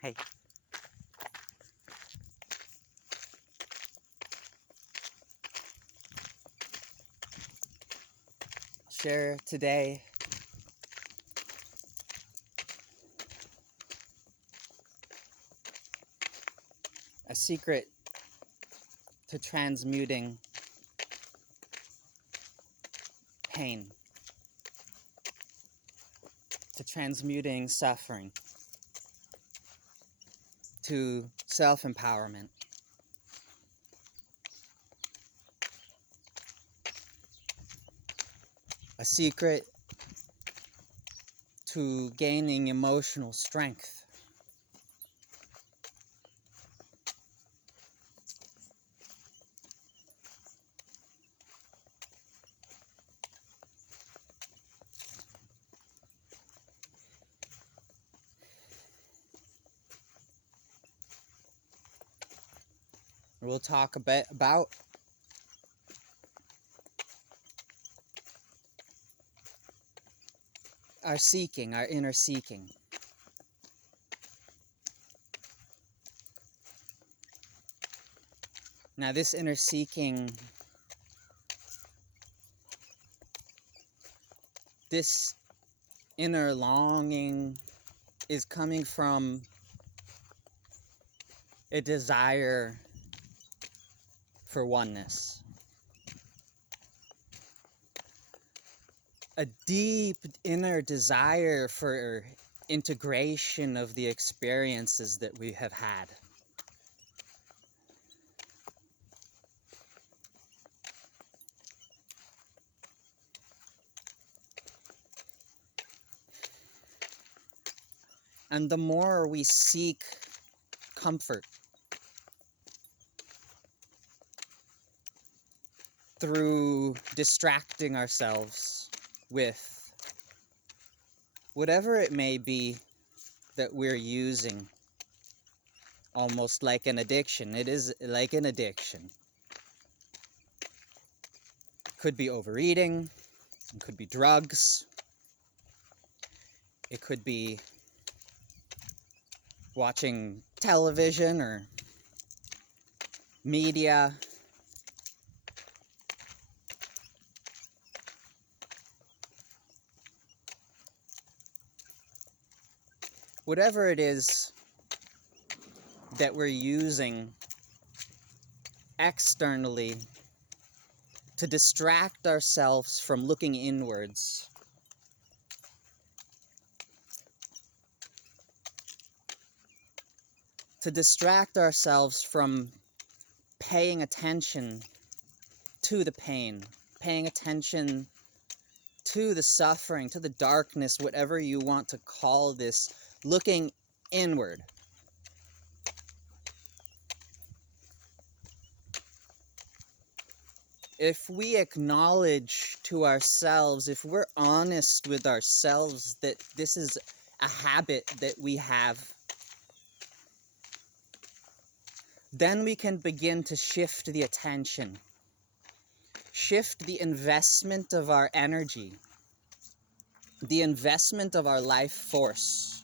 Hey. Share today a secret to transmuting pain, to transmuting suffering, to self-empowerment. A secret to gaining emotional strength. We'll talk a bit about our seeking, our inner seeking. Now, this inner seeking, this inner longing is coming from a desire for oneness. A deep inner desire for integration of the experiences that we have had. And the more we seek comfort through distracting ourselves with whatever it may be that we're using, almost like an addiction. It is like an addiction. Could be overeating, it could be drugs, it could be watching television or media. Whatever it is that we're using externally to distract ourselves from looking inwards, to distract ourselves from paying attention to the pain, paying attention to the suffering, to the darkness, whatever you want to call this, looking inward. If we acknowledge to ourselves, if we're honest with ourselves that this is a habit that we have, then we can begin to shift the attention, shift the investment of our energy, the investment of our life force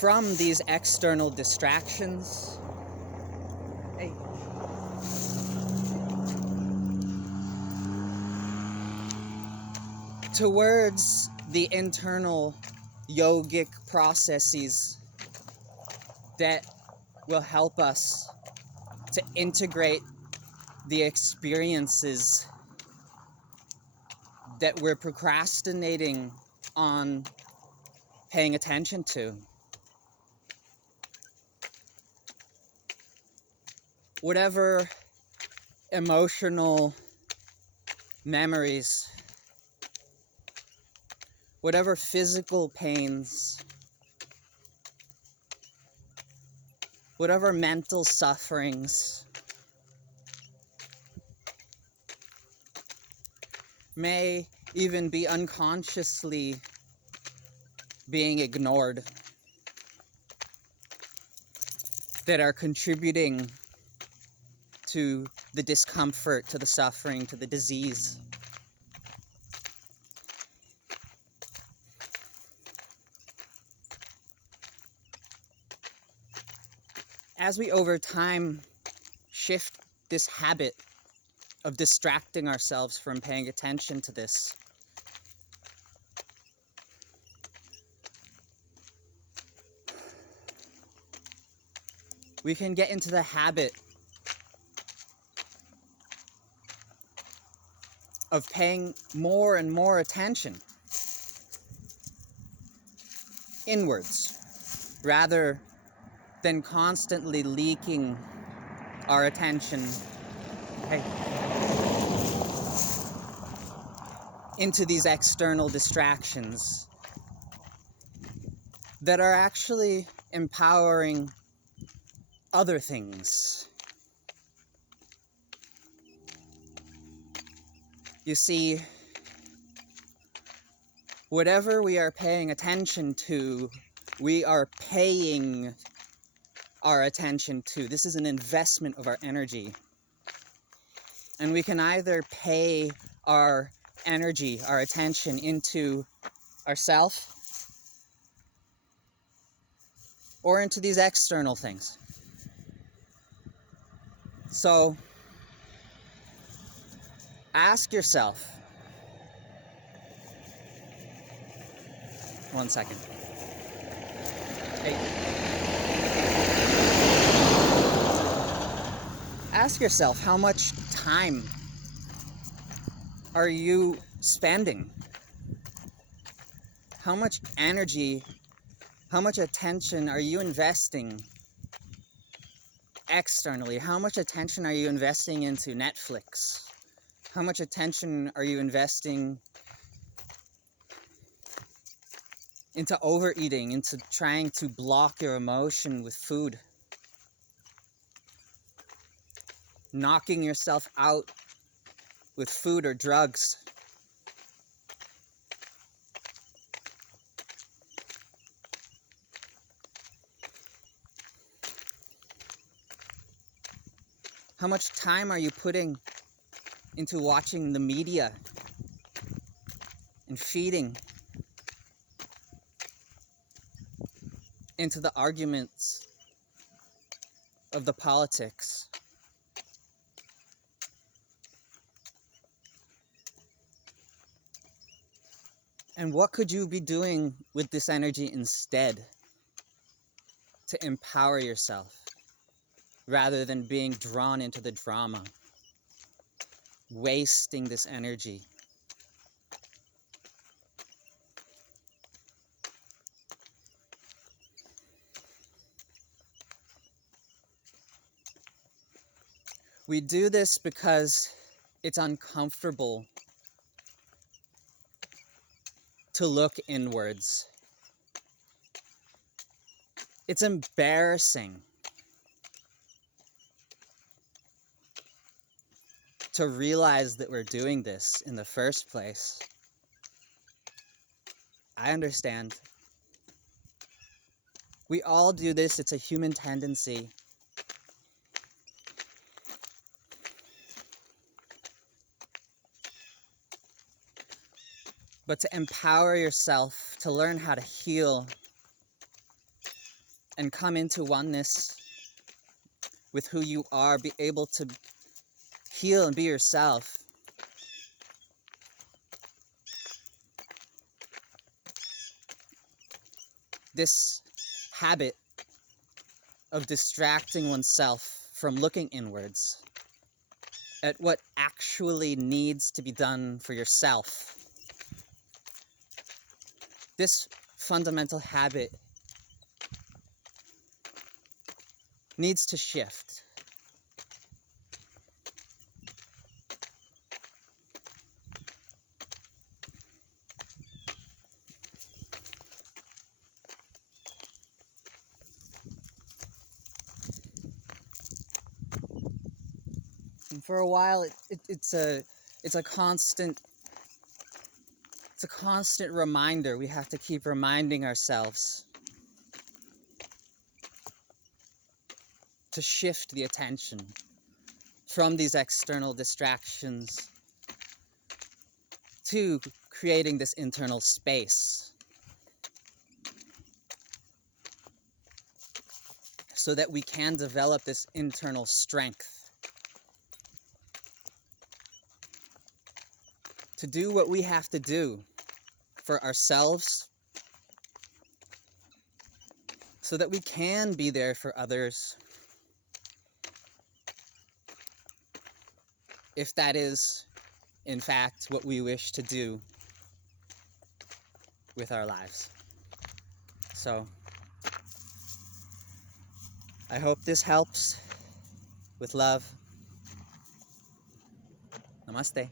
from these external distractions towards the internal yogic processes that will help us to integrate the experiences that we're procrastinating on paying attention to. Whatever emotional memories, whatever physical pains, whatever mental sufferings may even be unconsciously being ignored, that are contributing to the discomfort, to the suffering, to the disease. as we over time shift this habit of distracting ourselves from paying attention to this, we can get into the habit of paying more and more attention inwards, rather than constantly leaking our attention into these external distractions that are actually empowering other things. You see, whatever we are paying attention to, we are paying our attention to. This is an investment of our energy. And we can either pay our energy, our attention into ourself or into these external things. So ask yourself, one second. Hey. Ask yourself, how much time are you spending? How much energy, how much attention are you investing externally? How much attention are you investing into Netflix? How much attention are you investing into overeating, into trying to block your emotion with food? Knocking yourself out with food or drugs? How much time are you putting into watching the media and feeding into the arguments of the politics? And what could you be doing with this energy instead to empower yourself rather than being drawn into the drama, wasting this energy? We do this because it's uncomfortable to look inwards. It's embarrassing to realize that we're doing this in the first place. I understand. We all do this. It's a human tendency. But to empower yourself, to learn how to heal and come into oneness with who you are, be able to heal and be yourself, this habit of distracting oneself from looking inwards at what actually needs to be done for yourself, this fundamental habit needs to shift. And for a while, it's a constant reminder. We have to keep reminding ourselves to shift the attention from these external distractions to creating this internal space. so that we can develop this internal strength to do what we have to do for ourselves, so that we can be there for others, if that is, in fact, what we wish to do with our lives. So, I hope this helps. With love. Namaste.